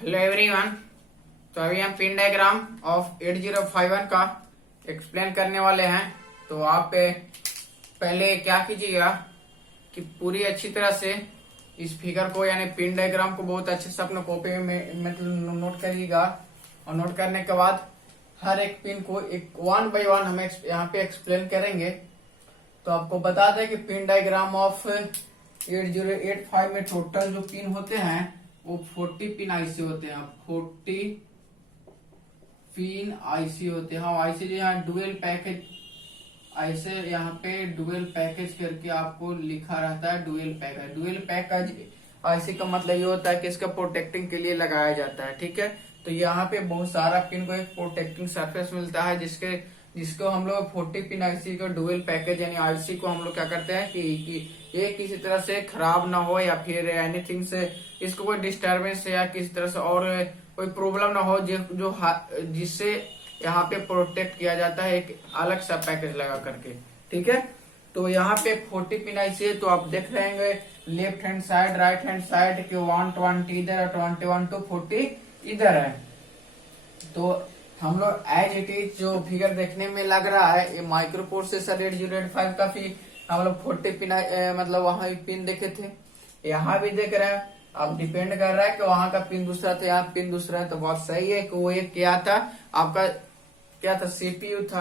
Hello everyone. तो अभी हम पिन डायग्राम ऑफ 8051 का एक्सप्लेन करने वाले हैं। तो आप पहले क्या कीजिएगा कि पूरी अच्छी तरह से इस फिगर को यानी पिन डायग्राम को बहुत अच्छे से अपने कॉपी में मतलब नोट करिएगा। और नोट करने के बाद हर एक पिन को एक वन बाय वन हम यहाँ पे एक्सप्लेन करेंगे। तो आपको बता दें कि पिन डायग्राम ऑफ 8085 में टोटल जो पिन होते हैं वो 40 पिन आईसी होते हैं। 40 पिन आईसी होते हैं। आईसी जो यहाँ डुअल पैकेज ऐसे यहाँ पे डुअल पैकेज करके आपको लिखा रहता है। डुअल पैकेज आईसी का मतलब ये होता है कि इसका प्रोटेक्टिंग के लिए लगाया जाता है। ठीक है, तो यहाँ पे बहुत सारा पिन को एक प्रोटेक्टिंग सरफेस मिलता है जिसको हम लोग 40 पिन आईसी को डुअल पैकेज यानी आईसी को हम लोग क्या करते हैं कि ये किसी तरह से खराब ना हो या फिर एनीथिंग से इसको कोई डिस्टरबेंस या किसी तरह से और कोई प्रॉब्लम ना हो जिससे यहाँ पे प्रोटेक्ट किया जाता है एक अलग सा पैकेज लगा करके। ठीक है, तो यहाँ पे 40 पिन आईसी है। तो आप देख रहे हैं left hand side right hand side के 120 इधर और 21 to 40 इधर है। तो हम लोग एज इट इज जो फिगर देखने में लग रहा है ये माइक्रो प्रोसेसर 8085 का भी हम लोग 40 पिन मतलब वहां पिन देखे थे, यहाँ भी देख रहे हैं। अब डिपेंड कर रहा है कि वहां का पिन दूसरा था, यहाँ पिन दूसरा है। तो बहुत सही है कि वो एक क्या था आपका क्या था सीपीयू था।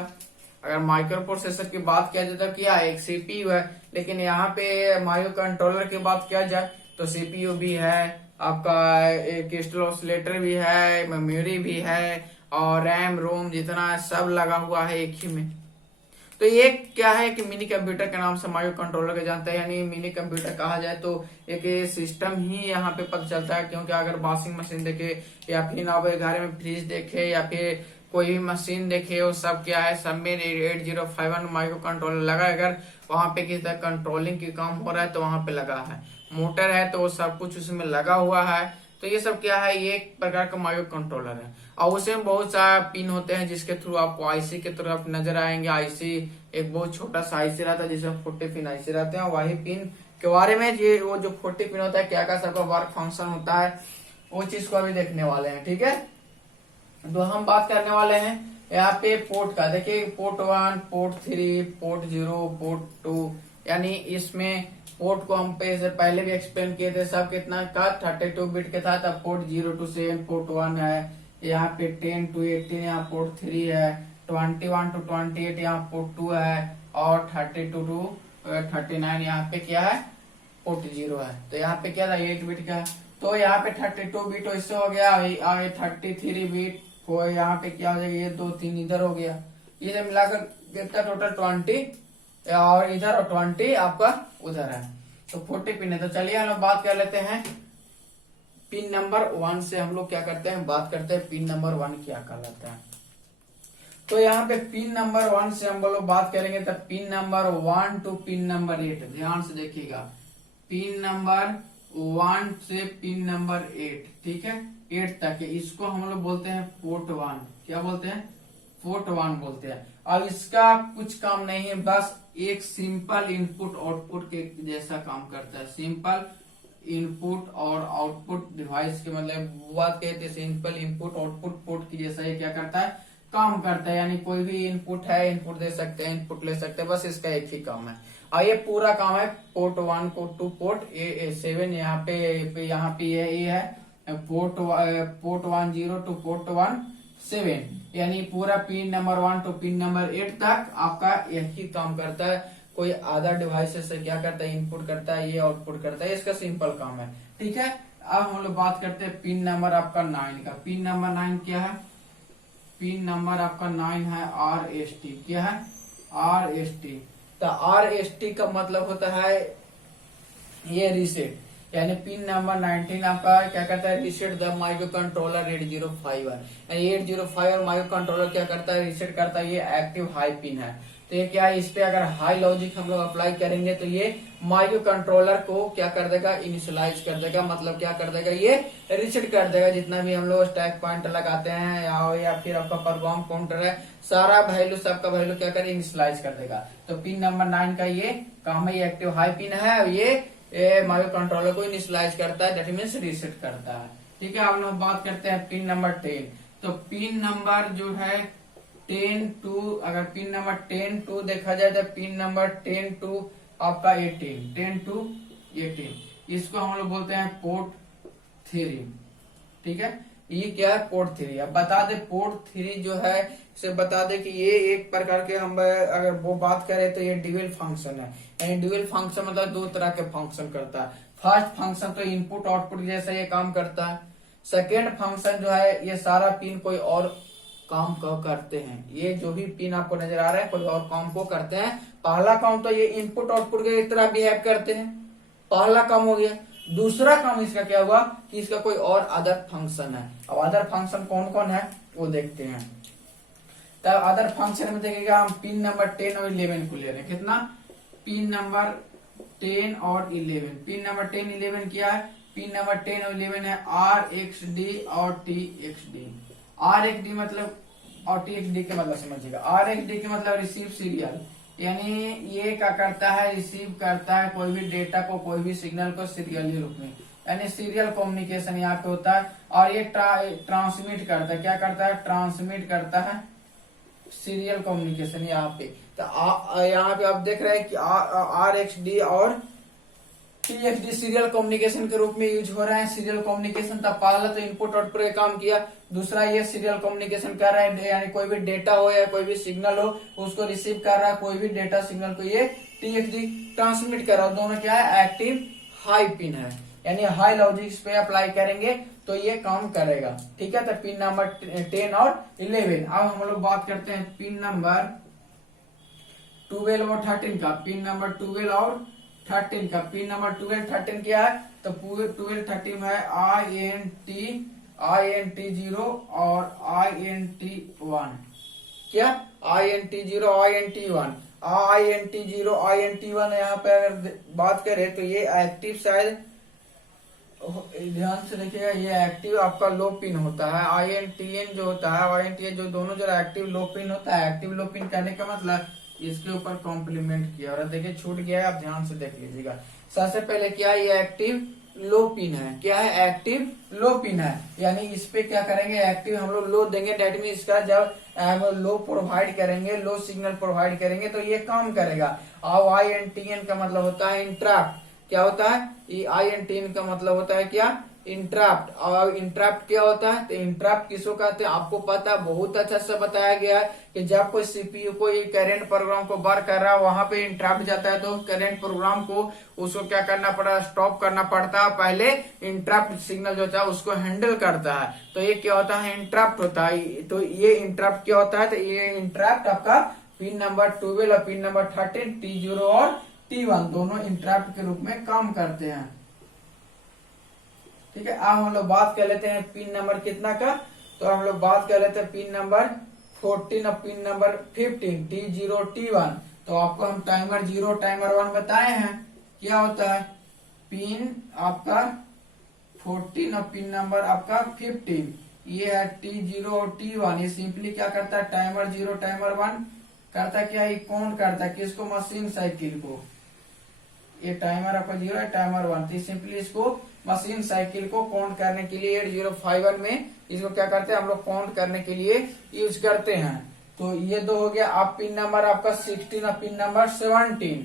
अगर माइक्रो प्रोसेसर की बात किया जाए तो क्या है एक सीपीयू है, लेकिन यहाँ पे माइक्रो कंट्रोलर की बात किया जाए तो सीपीयू भी है, आपका एक क्रिस्टल ऑसिलेटर भी है, मेमोरी भी है और रैम रोम जितना सब लगा हुआ है एक ही में। तो ये क्या है कि मिनी कंप्यूटर के नाम से माइक्रो कंट्रोलर के जानते हैं। यानी मिनी कंप्यूटर कहा जाए तो एक सिस्टम ही यहाँ पे पता चलता है। क्योंकि अगर वॉशिंग मशीन देखे या फिर आप घर में फ्रिज देखे या फिर कोई भी मशीन देखे वो सब क्या है सब में 8051 माइक्रो कंट्रोलर लगा। अगर वहां पे किसी तरह कंट्रोलिंग की काम हो रहा है तो वहां पे लगा है। मोटर है तो वो सब कुछ उसमें लगा हुआ है। तो ये सब क्या है ये एक प्रकार का माइक्रो कंट्रोलर है। और उसमें बहुत सारा पिन होते हैं जिसके थ्रू आपको आईसी के थ्रू आप नजर आएंगे। आईसी एक बहुत छोटा सा आईसी रहता है जिसमें 40 पिन आईसी रहते हैं। वही पिन के बारे में ये वो जो 40 पिन होता है क्या क्या सबका वर्क फंक्शन होता है वो चीज को अभी देखने वाले हैं। ठीक है, तो हम बात करने वाले हैं यहाँ पे पोर्ट का। देखिए पोर्ट 1 पोर्ट 3 पोर्ट 0 पोर्ट 2 यानी इसमें पोर्ट को हम पहले भी एक्सप्लेन किए थे। सब कितना का 32 बिट के था। तब पोर्ट 0 to 7 पोर्ट 1 है। यहाँ पे 10 to 18 यहाँ पोर्ट 3 है। 21 to 28 यहाँ पोर्ट 2 है और 32 to 39 यहाँ पे क्या है पोर्ट 0 है। तो यहाँ पे क्या था 8 बिट का। तो यहाँ पे 32 बिट इससे हो गया। 33 बिट को यहाँ पे क्या हो जाएगा ये 2 3 इधर हो गया। ये जब मिलाकर कितना टोटल 20 और इधर और 20 आपका उधर है। तो 40 पिन है। तो चलिए हम लोग बात कर लेते हैं पिन नंबर 1 से। हम लोग क्या करते हैं बात करते हैं पिन नंबर 1 क्या कहलाता है। तो यहाँ पे पिन नंबर 1 से हम लोग बात करेंगे। तो pin number 1 to pin number 8 ध्यान से देखिएगा। पिन नंबर 1 से पिन नंबर 8 ठीक है 8 तक इसको हम लोग बोलते हैं पोर्ट 1। क्या बोलते हैं पोर्ट 1 बोलते हैं। अब इसका कुछ काम नहीं है, बस एक सिंपल इनपुट आउटपुट के जैसा काम करता है। सिंपल इनपुट और आउटपुट डिवाइस के मतलब बात कहते हैं सिंपल इनपुट आउटपुट पोर्ट की जैसा ये क्या करता है काम करता है। यानी कोई भी इनपुट है इनपुट दे सकते हैं इनपुट ले सकते हैं, बस इसका एक ही काम है। और ये पूरा काम है पोर्ट 1 को टू पोर्ट A7 यहाँ पे ये है पोर्ट 1 0 to पोर्ट 1 7 यानी पूरा pin number 1 to pin number 8 तक आपका यही काम करता है। कोई अदर डिवाइस से क्या करता है इनपुट करता है ये आउटपुट करता है, इसका सिंपल काम है। ठीक है, अब हम लोग बात करते हैं पिन नंबर आपका 9 का। पिन नंबर 9 क्या है पिन नंबर आपका 9 है RST। क्या है RST। तो RST का मतलब होता है ये रीसेट। यानी पिन नंबर 19 आपका क्या करता है रीसेट द माइक्रो कंट्रोलर 8051। यानी 8051 माइक्रो कंट्रोलर क्या करता है रीसेट करता है। ये एक्टिव हाई पिन है। तो ये क्या है इस पे अगर हाई लॉजिक हम लोग अप्लाई करेंगे तो ये माइक्रो कंट्रोलर को क्या कर देगा इनिशियलाइज कर देगा। मतलब क्या कर देगा ये रीसेट कर देगा। जितना भी हम लोग स्टैक पॉइंट लगाते हैं या फिर आपका परफॉर्म काउंटर है सारा वैल्यू सबका वैल्यू क्या करे इनिशियलाइज कर देगा। तो पिन नंबर 9 का ये काम है। ये एक्टिव हाई पिन है और ये माइक्रो कंट्रोलर को इनिशियलाइज करता है दैट मीन्स रीसेट करता है। ठीक है, अब लोग बात करते हैं पिन नंबर 10। तो पिन नंबर जो है 10 टू, अगर पिन नंबर 10 टू देखा जाए तो पिन नंबर 10 टू आपका 18, 10 टू 18, इसको हम लोग बोलते हैं पोर्ट 3। ठीक है, ये क्या है, पोर्ट 3। अब बता दे पोर्ट 3 जो है, इसे बता दे कि ये एक प्रकार के, हम अगर वो बात करें तो ये ड्यूअल फंक्शन है। यानी ड्यूअल फंक्शन मतलब दो तरह के फंक्शन करता है। फर्स्ट फंक्शन तो इनपुट आउटपुट जैसा ये काम करता है। सेकेंड फंक्शन जो है, ये सारा पिन कोई और काम को करते हैं। ये जो भी पिन आपको नजर आ रहा है कोई और काम को करते हैं। पहला काम तो ये इनपुट आउटपुट के तरह बिहेव करते हैं, पहला काम हो गया। दूसरा काम इसका क्या हुआ कि इसका कोई और अदर फंक्शन है। अब अदर फंक्शन कौन कौन है वो देखते हैं। तब अदर फंक्शन में देखेगा हम पिन नंबर 10 और 11 को ले रहे हैं। कितना, पिन नंबर 10 और 11। पिन नंबर 10 11 क्या है, पिन नंबर 10 और 11 है RxD और TxD। RxD मतलब और TxD के मतलब समझिएगा। RxD के मतलब रिसीव सीरियल, यानी ये क्या करता है, रिसीव करता है कोई भी डेटा को, कोई भी सिग्नल को सीरियली रूप में, यानी सीरियल कम्युनिकेशन यहाँ पे होता है। और ये ट्रांसमिट करता है, क्या करता है, ट्रांसमिट करता है सीरियल कम्युनिकेशन यहाँ पे। तो यहाँ पे आप देख रहे हैं कि RxD और TxD सीरियल कम्युनिकेशन के रूप में यूज हो रहा है। सीरियल कम्युनिकेशन तब पहला तो इनपुट आउटपुट का काम किया, दूसरा ये सीरियल कम्युनिकेशन कर रहा है, यानी कोई भी डेटा हो या कोई भी सिग्नल हो उसको रिसीव कर रहा है, कोई भी डेटा सिग्नल को ये TxD ट्रांसमिट कर रहा है। दोनों क्या है, एक्टिव हाई पिन है, यानी हाई लॉजिक्स पे अप्लाई करेंगे तो ये काम करेगा। ठीक है, तो पिन नंबर 10 और 11। अब हम लोग बात करते हैं पिन नंबर 12 और 13 का। पिन नंबर 12 और 13 का, पिन नंबर 12 13 क्या है, तो 12 13 है INT0 और INT1। क्या, INT0 INT1। INT0 INT1 यहाँ पे अगर बात करें तो ये एक्टिव, शायद ध्यान से देखिएगा, ये एक्टिव आपका लो पिन होता है। INTN जो होता है, INTN जो दोनों जो एक्टिव लो पिन होता है। एक्टिव लो पिन कहने का मतलब इसके ऊपर कॉम्प्लीमेंट किया और देखिए छूट गया है, आप ध्यान से देख लीजिएगा। सबसे पहले क्या, ये एक्टिव लो पिन है। क्या है, एक्टिव लो पिन है, यानी इस पे क्या करेंगे, एक्टिव हम लोग लो देंगे। डेट मीन इसका जब लो प्रोवाइड करेंगे, लो सिग्नल प्रोवाइड करेंगे तो ये काम करेगा। अब INTN का मतलब होता है इंटरप्ट। क्या होता है, INTN का मतलब होता है क्या, इंटरप्ट। और इंटरप्ट क्या होता है, तो इंटरप्ट किसको कहते हैं आपको पता है, बहुत अच्छा से बताया गया है कि जब कोई CPU को करंट प्रोग्राम को वर्क कर रहा है वहां पे इंटरप्ट जाता है तो करंट प्रोग्राम को उसको क्या करना पड़ा, स्टॉप करना पड़ता है। पहले इंटरप्ट सिग्नल जो होता है उसको हैंडल करता है, तो ये क्या होता है, इंटरप्ट होता है। तो ये इंटरप्ट क्या होता है, तो ये इंटरप्ट आपका पिन नंबर 12 और पिन नंबर 13 T0 और T1 दोनों इंटरप्ट के रूप में काम करते हैं। ठीक है, अब हम लोग बात कर लेते हैं पिन नंबर कितना का, तो हम लोग बात कर लेते हैं पिन नंबर 14 और पिन नंबर 15 T0 T1। तो आपको हम टाइमर 0 टाइमर 1 बताए हैं। क्या होता है, पिन आपका 14 और पिन नंबर आपका 15, ये है T0 और T1। ये सिंपली क्या करता है, टाइमर 0 टाइमर 1 करता क्या है, कौन करता है किसको, मशीन साइकिल को। ये टाइमर आपका 0 है, टाइमर 1, तो सिंपली इसको मशीन साइकिल को काउंट करने के लिए 8051 में इसको क्या करते हैं हम लोग, काउंट करने के लिए यूज करते हैं। तो ये दो हो गया। आप पिन नंबर आपका 16 और पिन नंबर 17।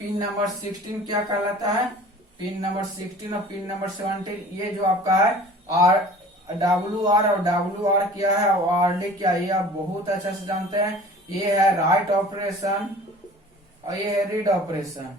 पिन नंबर 16 क्या कहलाता है, पिन नंबर 16 और पिन नंबर 17 ये जो आपका है WR और WR क्या है और RD क्या, ये आप बहुत अच्छा से जानते हैं। ये है राइट ऑपरेशन और ये है रीड ऑपरेशन।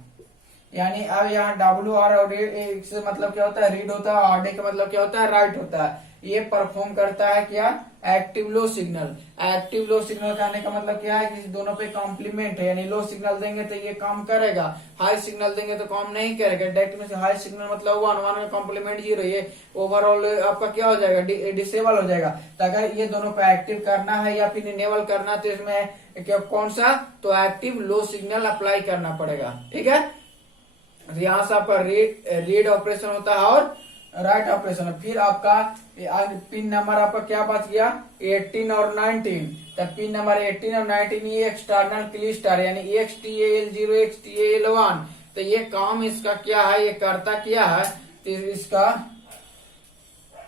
यानी अब यहाँ WR और रीड से मतलब क्या होता है, रीड होता है, RD का मतलब क्या होता है, राइट होता है। ये परफॉर्म करता है क्या, active low signal. Active low signal कहने का मतलब क्या है कि दोनों पे कॉम्प्लीमेंट है, यानी लो सिग्नल देंगे तो ये काम करेगा, हाई सिग्नल देंगे तो काम नहीं करेगा। डायरेक्ट में से हाई सिग्नल मतलब 1 में कॉम्प्लीमेंट 0, ये ओवरऑल आपका क्या हो जाएगा, डिसेबल हो जाएगा। तो अगर ये दोनों पे एक्टिव करना है या फिर इनेबल करना है तो इसमें क्या कौन सा, तो एक्टिव लो सिग्नल अप्लाई करना पड़ेगा। ठीक है, यहाँ से आपका रीड ऑपरेशन होता है और राइट ऑपरेशन। फिर आपका पिन नंबर आपका क्या बच गया, 18 और 19। तो पिन नंबर 18 और 19 ये एक्सटर्नल क्लिस्टर यानी XTAL0 XTAL1। तो ये काम इसका क्या है, ये करता क्या है, तो इसका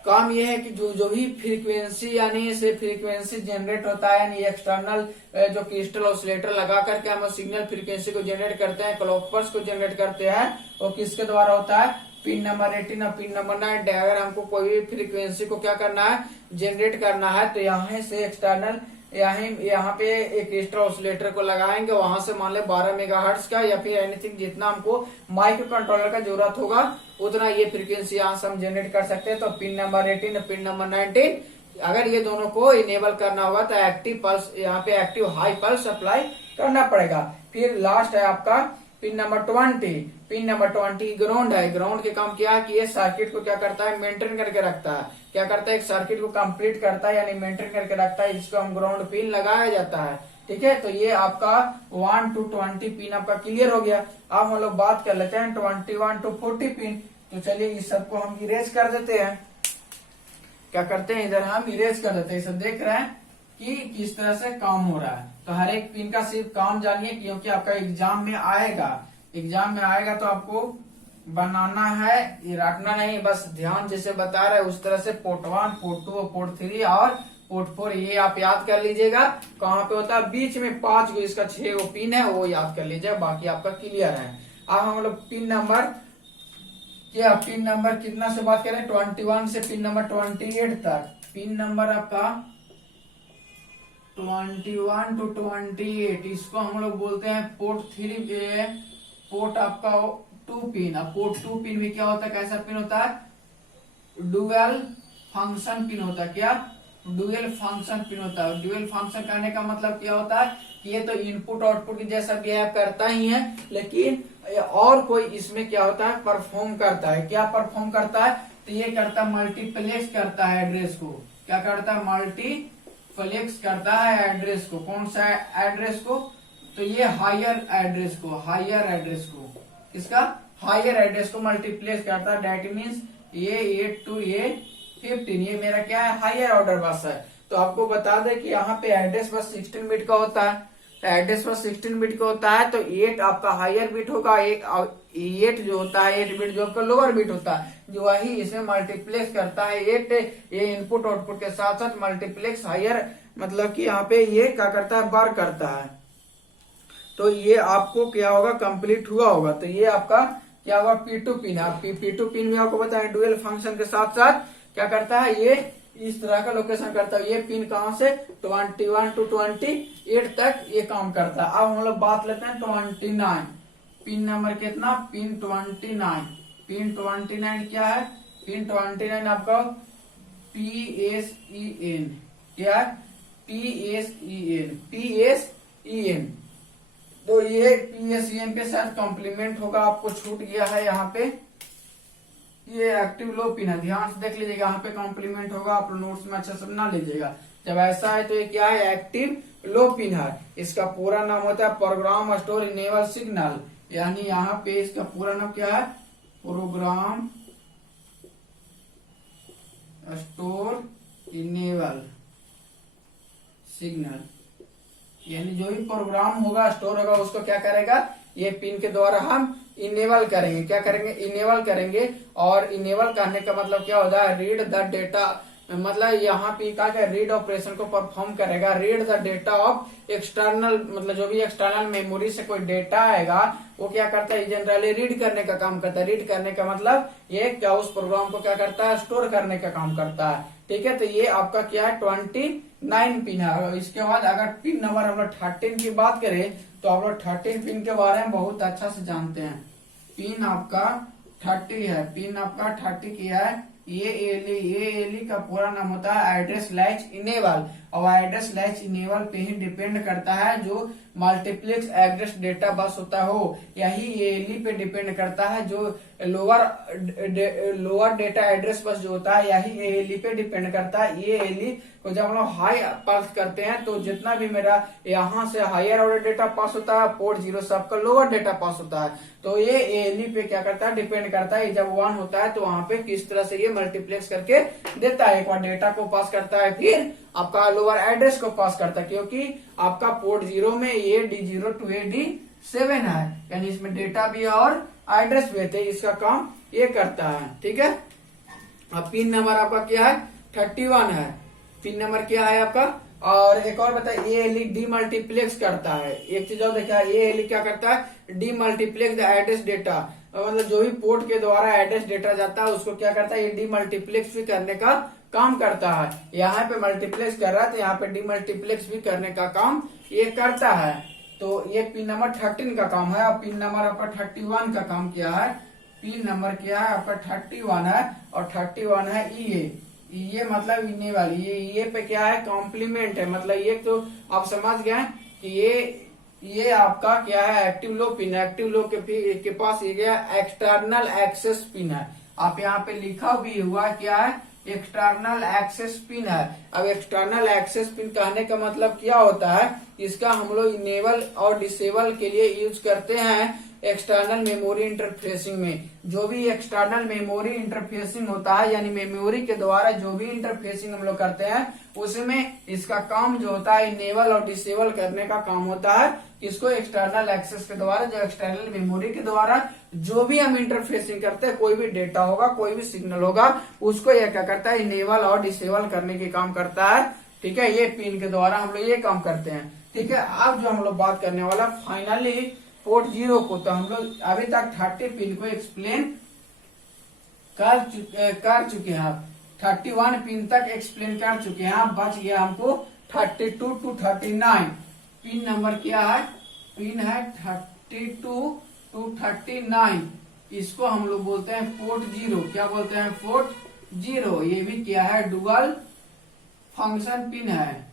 काम ये है कि जो भी फ्रीक्वेंसी यानी से फ्रीक्वेंसी जनरेट होता है, यानी एक्सटर्नल जो क्रिस्टल ऑसिलेटर लगा करके हम सिग्नल फ्रीक्वेंसी को जनरेट करते हैं, क्लॉक पल्स को जनरेट करते हैं, वो किसके द्वारा होता है? पिन नंबर 18 और पिन नंबर 9। अगर हमको कोई भी फ्रीक्वेंसी को क्या करना है? जनरेट करना है, तो यहाँ से एक्सटर्नल यहाँ पे एक क्रिस्टल ऑसिलेटर को लगाएंगे, वहां से मान ले 12 मेगाहर्ट्ज का या फिर एनीथिंग जितना हमको माइक्रो कंट्रोलर का जरूरत होगा उतना ये फ्रीक्वेंसी यहाँ से हम जनरेट कर सकते हैं। तो पिन नंबर 18 पिन नंबर 19 अगर ये दोनों को इनेबल करना होगा तो एक्टिव पल्स, यहाँ पे एक्टिव हाई पल्स अप्लाई करना पड़ेगा। फिर लास्ट है आपका pin number 20। Pin number 20 ground है। ग्राउंड के काम क्या है कि ये सर्किट को क्या करता है? मेंटेन करके रखता है। क्या करता है? एक सर्किट को कंप्लीट करता है यानी मेंटेन करके रखता है, जिसको हम ग्राउंड पिन लगाया जाता है। ठीक है, तो ये आपका 1 to 20 पिन आपका क्लियर हो गया। अब हम लोग बात कर लेते हैं 21 to 40 पिन। तो चलिए इस सबको हम इरेज कर देते हैं। क्या करते हैं? इधर हम इरेज कर देते हैं। सब देख रहे हैं कि किस तरह से काम हो रहा है। तो हर एक पिन का सिर्फ काम जानिए, क्योंकि आपका एग्जाम में आएगा। एग्जाम में आएगा तो आपको बनाना है, ये रटना नहीं, बस ध्यान जैसे बता रहे उस तरह से पोर्ट 1, पोर्ट 2, पोर्ट 3 और पोर्ट 4 ये आप याद कर लीजिएगा। कहाँ पे होता है? बीच में 5 गो इसका 6 गो पिन है, वो याद कर लीजिए, बाकी आपका क्लियर है। अब हम लोग पिन नंबर कितना से बात करें? 21 से पिन नंबर 28 तक। पिन नंबर आपका 21 to 28, इसको हम लोग बोलते हैं पोर्ट 3। पोर्ट आपका 2 पिन। अब पोर्ट 2 पिन में क्या होता है? कैसा पिन होता है? डुअल फंक्शन पिन होता है। क्या? डुअल फंक्शन पिन होता है। डुअल फंक्शन करने का मतलब क्या होता है कि ये तो इनपुट आउटपुट की जैसा बिहेव करता ही है, लेकिन और कोई इसमें क्या होता है? परफॉर्म करता है। क्या परफॉर्म करता है? तो ये करता है मल्टीप्लेक्स करता है एड्रेस को। क्या करता है? मल्टीप्लेक्स करता है एड्रेस को। कौन सा एड्रेस को? तो ये हायर एड्रेस को इसका हायर एड्रेस को मल्टीप्लेक्स करता है। डेट मीन्स ये 8 to 15 ये मेरा क्या है? हायर ऑर्डर बस है। तो आपको बता दें कि यहाँ पे एड्रेस बस 16 बिट का होता है। तो एड्रेस बस 16 बिट का होता है, तो 8 आपका हायर बिट होगा, 8 जो होता है 8 बिट जो आपका लोअर बिट होता है, जो वही इसमें मल्टीप्लेक्स करता है 8। ये इनपुट आउटपुट के साथ साथ मल्टीप्लेक्स हायर, मतलब कि यहाँ पे ये क्या करता है? बार करता है। तो ये आपको क्या होगा? कंप्लीट हुआ होगा। तो ये आपका क्या होगा? P2 पिन है। P2 पिन में आपको बताया डुअल फंक्शन के साथ साथ क्या करता है? ये इस तरह का लोकेशन करता है। ये पिन कहां से? 21 to 28 तक ये काम करता है। अब हम लोग बात लेते हैं 29 पिन नंबर कितना? पिन 29। पिन 29 क्या है? पिन 29 आपका PSEN। क्या है? PSEN। तो ये PSEN के साथ कॉम्प्लीमेंट होगा। आपको छूट गया है यहाँ पे, ये एक्टिव लो पिन है, ध्यान से देख लीजिएगा। यहाँ पे कॉम्प्लीमेंट होगा, आप नोट्स में अच्छा सब ना लीजिएगा। जब ऐसा है तो ये क्या है? एक्टिव लो पिन है। इसका पूरा नाम होता है प्रोग्राम स्टोर इनेबल सिग्नल, यानी यहाँ पे इसका पूरा नाम क्या है? Program store enable signal. यानी जो भी प्रोग्राम होगा, स्टोर होगा, उसको क्या करेगा? ये पिन के द्वारा हम इनेबल करेंगे। क्या करेंगे? इनेबल करेंगे। और इनेबल करने का मतलब क्या होता है? रीड द डेटा, मतलब यहाँ पे क्या क्या रीड ऑपरेशन को परफॉर्म करेगा। Read the data of external, मतलब जो भी एक्सटर्नल मेमोरी से कोई डेटा आएगा वो क्या करता है? जनरली रीड करने का काम करता है। रीड करने का मतलब ये क्या उस प्रोग्राम को क्या करता है? स्टोर करने का काम करता है। ठीक है, तो ये आपका क्या है? 29 पिन है। इसके बाद अगर पिन नंबर हम लोग 13 की बात करें तो आप लोग 13 पिन के बारे में बहुत अच्छा से जानते हैं। पिन आपका 30 है। पिन आपका 30 की है। ये एली का पूरा नाम होता है एड्रेस लैच इनेबल, और एड्रेस लैच इनेबल पे ही डिपेंड करता है जो मल्टीप्लेक्स एड्रेस डेटा बस होता हो, यही एली पे डिपेंड करता है। जो लोअर डेटा एड्रेस बस जो होता है यही एली पे डिपेंड करता है। ये एली को जब हम लोग हाई पास करते हैं तो जितना भी मेरा यहाँ से हायर ऑर्डर डेटा पास होता है, पोर्ट 0 सबका लोअर डेटा पास होता है। तो ये एली पे क्या करता है? डिपेंड करता है। जब 1 होता है तो वहां पे किस तरह से ये मल्टीप्लेक्स करके देता है। एक बार डेटा को पास करता है, फिर आपका लोअर एड्रेस को पास करता है, क्योंकि आपका पोर्ट 0 में ये D0 to D7 है, यानी इसमें डेटा भी है और एड्रेस भी है। इसका काम ये करता है। ठीक है, अब पिन नंबर आपका क्या है 31 है, पिन नंबर क्या है आपका। और एक और बताइए, एएलई डीमल्टीप्लेक्स करता है। एक चीज और देखा, एएलई क्या करता है, डीमल्टीप्लेक्स द एड्रेस डेटा, मतलब जो भी पोर्ट के द्वारा एड्रेस डेटा जाता है उसको क्या करता है, ये डीमल्टीप्लेक्स भी करने का काम करता है। यहाँ पे मल्टीप्लेक्स कर रहा है तो यहाँ पे डीमल्टीप्लेक्स भी करने का काम ये करता है। तो ये पिन नंबर 13 का काम है। और पिन नंबर आपका 31 का काम क्या है, पिन नंबर क्या है आपका 31 है, और 31 है ये मतलब इनेबल, ये पे क्या है, कॉम्प्लीमेंट है, मतलब ये तो आप समझ गए कि ये आपका क्या है, एक्टिव लो पिन है। एक्टिव लो के पास ये गया एक्सटर्नल एक्सेस पिन है। आप यहाँ पे लिखा भी हुआ क्या है, एक्सटर्नल एक्सेस पिन है। अब एक्सटर्नल एक्सेस पिन कहने का मतलब क्या होता है, इसका हम लोग इनेबल और डिसेबल के लिए यूज करते हैं एक्सटर्नल मेमोरी इंटरफेसिंग में। जो भी एक्सटर्नल मेमोरी इंटरफेसिंग होता है, यानी मेमोरी के द्वारा जो भी इंटरफेसिंग हम लोग करते हैं, उसमें इसका काम जो होता है इनेबल और डिसेबल करने का काम होता है। इसको एक्सटर्नल एक्सेस के द्वारा, जो एक्सटर्नल मेमोरी के द्वारा जो भी हम इंटरफेसिंग करते हैं, कोई भी डेटा होगा, कोई भी सिग्नल होगा, उसको यह क्या करता है, इनेबल और डिसेबल करने के काम करता है। ठीक है, ये पिन के द्वारा हम लोग ये काम करते हैं। ठीक है, अब जो हम लोग बात करने वाला फाइनली पोर्ट 0 को, तो हम लोग अभी तक 30 पिन को एक्सप्लेन कर चुके हैं। आप 31 पिन तक एक्सप्लेन कर चुके हैं। अब बच गया हमको 32 to 39 पिन नंबर क्या है, पिन है 32 to 39। इसको हम लोग बोलते हैं पोर्ट 0। क्या बोलते हैं, पोर्ट 0। ये भी क्या है, डुअल फंक्शन पिन है।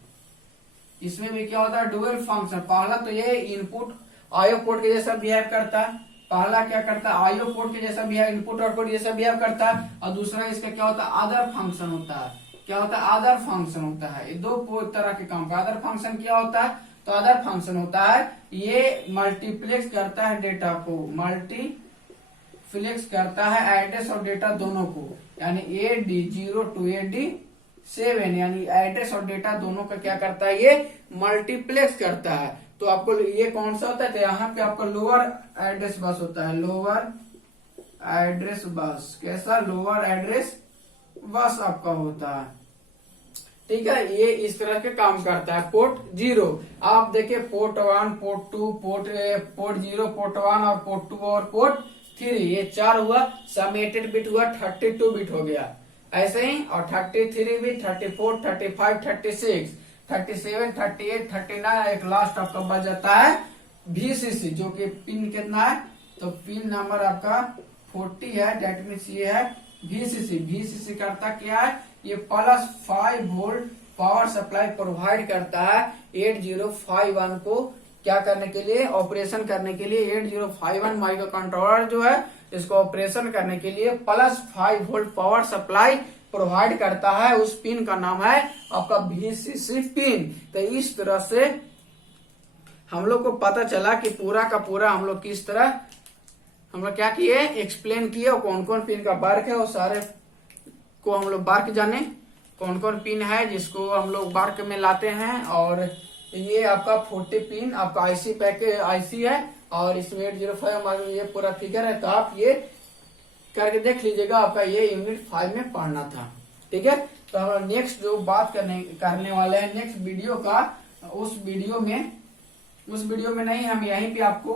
इसमें भी क्या होता है, डुअल फंक्शन। पहला तो ये इनपुट आईओ पोर्ट के जैसा बिहेव करता है। पहला क्या करता है, आईओ पोर्ट के जैसा बिहेव, इनपुट आउटपुट जैसा बिहेव करता है। और दूसरा इसका क्या होता है, अदर फंक्शन होता है। क्या होता है, अदर फंक्शन होता है। ये दो तरह के काम का। अदर फंक्शन क्या होता है, तो अदर फंक्शन होता है ये मल्टीप्लेक्स करता है डेटा को, मल्टीप्लेक्स करता है एड्रेस और डेटा दोनों को, यानी AD0 to AD7, यानी एड्रेस और डेटा दोनों का क्या करता है, ये मल्टीप्लेक्स करता है। तो आपको ये कौन सा होता है, तो यहाँ पे आपका लोअर एड्रेस बस होता है, लोअर एड्रेस बस। कैसा, लोअर एड्रेस बस आपका होता है। ठीक है, ये इस तरह के काम करता है पोर्ट 0। आप देखिए पोर्ट 1, पोर्ट 2, पोर्ट 0, पोर्ट 1 और पोर्ट 2 और पोर्ट 3, ये 4 हुआ। समेटेड बिट हुआ 32 बिट हो गया, ऐसे ही। और 33 बिट, 34, 35, 36, 37, 38, 39, एक लास्ट आपका बच जाता है VCC, जो कि पिन कितना है, तो पिन नंबर आपका 40 है। डेट मीन्स ये है VCC। VCC करता क्या है, ये +5 वोल्ट पावर सप्लाई प्रोवाइड करता है 8051 को क्या करने के लिए, ऑपरेशन करने के लिए। 8051 माइक्रो कंट्रोलर जो है, इसको ऑपरेशन करने के लिए +5 वोल्ट पावर सप्लाई प्रोवाइड करता है। उस पिन का नाम है आपका VCC पिन। तो इस तरह से हम लोग को पता चला कि पूरा का पूरा हम लोग किस तरह हम लोग क्या किए, एक्सप्लेन किए, और कौन कौन पिन का वर्क है, वो सारे को हम लोग वर्क जाने, कौन कौन पिन है जिसको हम लोग वर्क में लाते हैं। और ये आपका 40 पिन आपका आईसी पैकेज आईसी है, और इसमें 805 ये पूरा फिगर है। तो आप ये करके देख लीजिएगा, आपका ये यूनिट 5 में पढ़ना था। ठीक है, तो हम नेक्स्ट जो बात करने वाले हैं नेक्स्ट वीडियो का, उस वीडियो में नहीं, हम यहीं पे आपको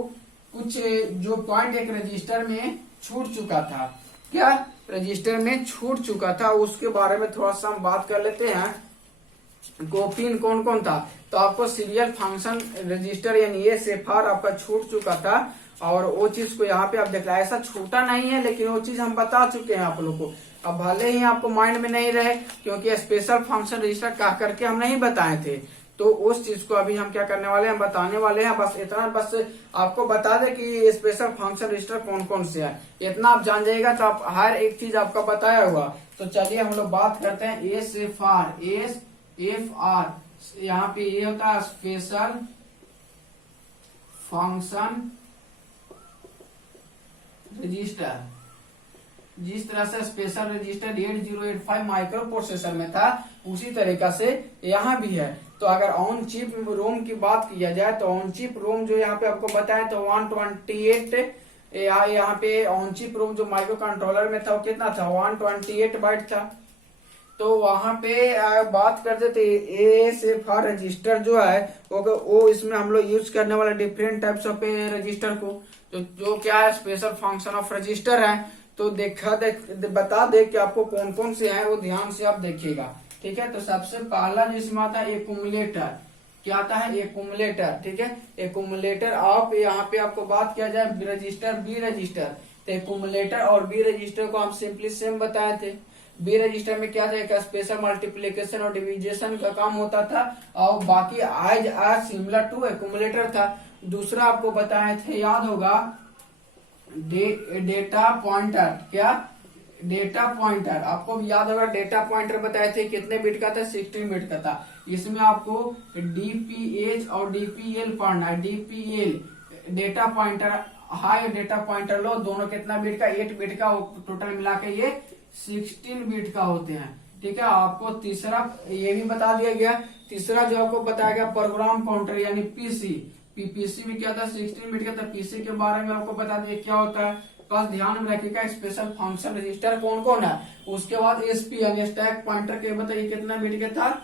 कुछ जो पॉइंट एक रजिस्टर में छूट चुका था, क्या रजिस्टर में छूट चुका था, उसके बारे में थोड़ा सा हम बात कर लेते हैं। पिन कौन कौन था, तो आपको सीरियल फंक्शन रजिस्टर यानी ये सेफार आपका छूट चुका था। और वो चीज को यहाँ पे आप देख रहे हैं, ऐसा छूटा नहीं है, लेकिन वो चीज हम बता चुके हैं आप लोग को। अब भले ही आपको माइंड में नहीं रहे, क्योंकि स्पेशल फंक्शन रजिस्टर कह करके हम नहीं बताए थे, तो उस चीज को अभी हम क्या करने वाले हैं, बताने वाले हैं। बस इतना, बस आपको बता दे कि स्पेशल फंक्शन रजिस्टर कौन कौन से है, इतना आप जान जाइएगा तो आप हर एक चीज आपका बताया हुआ। तो चलिए हम लोग बात करते हैं SFR। यहाँ पे ये होता है स्पेशल फंक्शन रजिस्टर। जिस तरह से स्पेशल रजिस्टर 8085 माइक्रो प्रोसेसर में था, उसी तरीका से यहाँ भी है। तो अगर ऑन चिप रोम की बात किया जाए, तो ऑन चिप रोम जो यहाँ पे आपको बताया, तो 128 यहाँ पे ऑनचिप रोम जो माइक्रो कंट्रोलर में था वो कितना था, 128 बाइट था। तो वहां पे बात करते थे ए से फॉर रजिस्टर जो है वो इसमें हम लोग यूज करने वाला डिफरेंट टाइप्स ऑफ रजिस्टर को, जो क्या है स्पेशल फंक्शन ऑफ रजिस्टर है। तो बता दे कि आपको कौन कौन से हैं, वो ध्यान से आप देखिएगा, ठीक है। तो सबसे पहला जो इसमें आता है एक्यूमुलेटर, क्या आता है एक्यूमुलेटर, ठीक है। एक्यूमुलेटर आप यहाँ पे आपको बात किया जाए रजिस्टर बी रजिस्टर, तो एक्यूमुलेटर और बी रजिस्टर को हम सिंपली सेम बताए थे। बी रजिस्टर में क्या था, एक स्पेशल मल्टीप्लीकेशन और डिविजेशन का काम होता था, और बाकी आज सिमिलर टू एक्यूमुलेटर था। दूसरा आपको बताए थे, याद होगा, डेटा पॉइंटर, क्या डेटा पॉइंटर, आपको भी याद होगा डेटा पॉइंटर बताए थे कितने बिट का था, 16 बिट का था। इसमें आपको डीपीएच और डीपीएल पढ़ना है। DPL data pointer high, data pointer low, दोनों कितना बिट का, 8 बिट का, टोटल मिला के ये 16 बिट का होते हैं, ठीक है। आपको तीसरा ये भी बता दिया गया। तीसरा जो आपको बताया गया प्रोग्राम काउंटर यानी पीसी, पीसी में क्या था 16 बिट का था। पीसी के बारे में आपको बता दिया क्या होता है, बस ध्यान में रखिएगा स्पेशल फंक्शन रजिस्टर कौन कौन है। उसके बाद एसपी यानी स्टैक पॉइंटर के बताइए कितना बिट का था,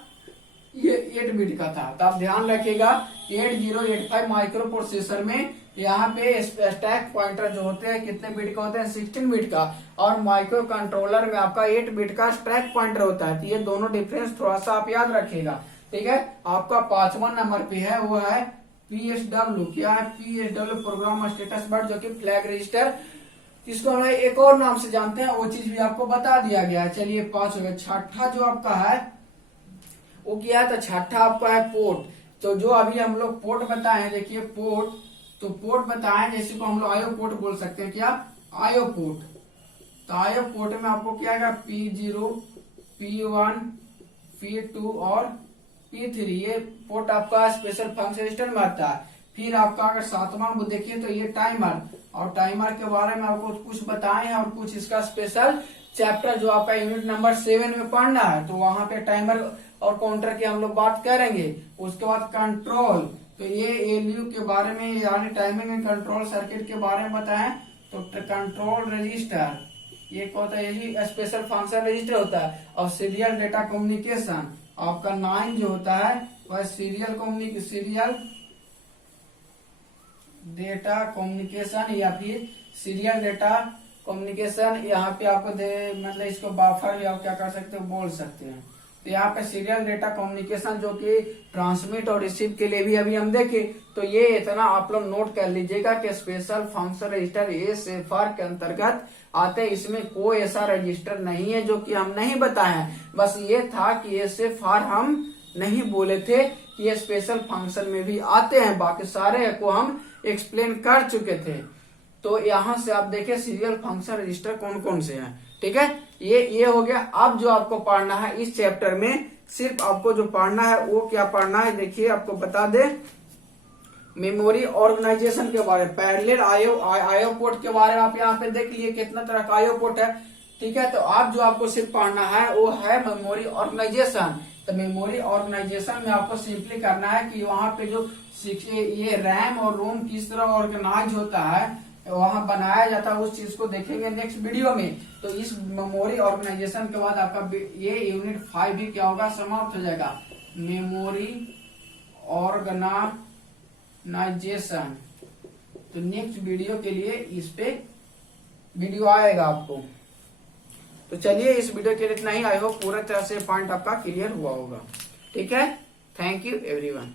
ये 8 बिट का था। तो आप ध्यान रखिएगा 8085 माइक्रो प्रोसेसर में यहाँ पे स्टैक पॉइंटर जो होते हैं कितने बिट का होते हैं, 16 बिट का, और माइक्रो कंट्रोलर में आपका 8 बिट का स्टैक पॉइंटर होता है। तो ये दोनों डिफरेंस थोड़ा सा आप याद रखिएगा, ठीक है। आपका 5वां नंबर पे है वो है पीएसडब्ल्यू, क्या है पीएसडब्ल्यू प्रोग्राम स्टेटस बट, जो कि फ्लैग रजिस्टर, इसको हम एक और नाम से जानते हैं, वो चीज भी आपको बता दिया गया है। चलिए 5 हो गया। छठा जो आपका है वो क्या है, तो छठा आपका है पोर्ट। तो जो अभी हम लोग पोर्ट बताए, देखिए पोर्ट, तो पोर्ट बताएं जैसे को हम लोग आयो पोर्ट बोल सकते हैं, क्या आयो पोर्ट। तो आयो पोर्ट में आपको क्या है P0, P1, P2 और P3, ये पोर्ट आपका स्पेशल फंक्शन रजिस्टर में आता है। फिर आपका अगर 7वां देखिए तो ये टाइमर, और टाइमर के बारे में आपको कुछ बताए हैं और कुछ इसका स्पेशल चैप्टर जो आपका यूनिट नंबर 7 में पढ़ना है, तो वहां पे टाइमर और काउंटर की हम लोग बात करेंगे। उसके बाद कंट्रोल, तो ये एलयू के बारे में यानी टाइमिंग एंड कंट्रोल सर्किट के बारे में बताएं। तो कंट्रोल रजिस्टर ये क्या होता है, ये स्पेशल फंक्शन रजिस्टर होता है। और सीरियल डेटा कम्युनिकेशन आपका 9 जो होता है वह सीरियल डेटा कम्युनिकेशन या फिर सीरियल डेटा कम्युनिकेशन। यहाँ पे आपको मतलब इसको बफर भी आप क्या कर सकते हो, बोल सकते हैं। तो यहाँ पे सीरियल डेटा कम्युनिकेशन जो कि ट्रांसमिट और रिसीव के लिए भी अभी हम देखें, तो ये इतना आप लोग नोट कर लीजिएगा कि स्पेशल फंक्शन रजिस्टर एएसएफआर के अंतर्गत आते हैं। इसमें कोई ऐसा रजिस्टर नहीं है जो कि हम नहीं बताए हैं, बस ये था कि एएसएफआर हम नहीं बोले थे कि ये स्पेशल फंक्शन में भी आते हैं, बाकी सारे को हम एक्सप्लेन कर चुके थे। तो यहाँ से आप देखें सीरियल फंक्शन रजिस्टर कौन कौन से हैं, ठीक है। ये हो गया। अब जो आपको पढ़ना है इस चैप्टर में, सिर्फ आपको जो पढ़ना है वो क्या पढ़ना है, देखिए आपको बता दे मेमोरी ऑर्गेनाइजेशन के बारे में, पैरेलल आईओ पोर्ट के बारे में आप यहाँ पे देख लिए कितना तरह का आईओ पोर्ट है, ठीक है। तो आप जो आपको सिर्फ पढ़ना है वो है मेमोरी ऑर्गेनाइजेशन। तो मेमोरी ऑर्गेनाइजेशन में आपको सिंपली करना है कि वहां पे जो ये रैम और रोम किस तरह ऑर्गेनाइज होता है, वहां बनाया जाता है, उस चीज को देखेंगे नेक्स्ट वीडियो में। तो इस मेमोरी ऑर्गेनाइजेशन के बाद आपका ये यूनिट 5 भी क्या होगा, समाप्त हो जाएगा। मेमोरी ऑर्गेनाइजेशन, तो नेक्स्ट वीडियो के लिए इस पे वीडियो आएगा आपको। तो चलिए इस वीडियो के लिए इतना ही। आई होप पूरा तरह से पॉइंट आपका क्लियर हुआ होगा, ठीक है। Thank you everyone.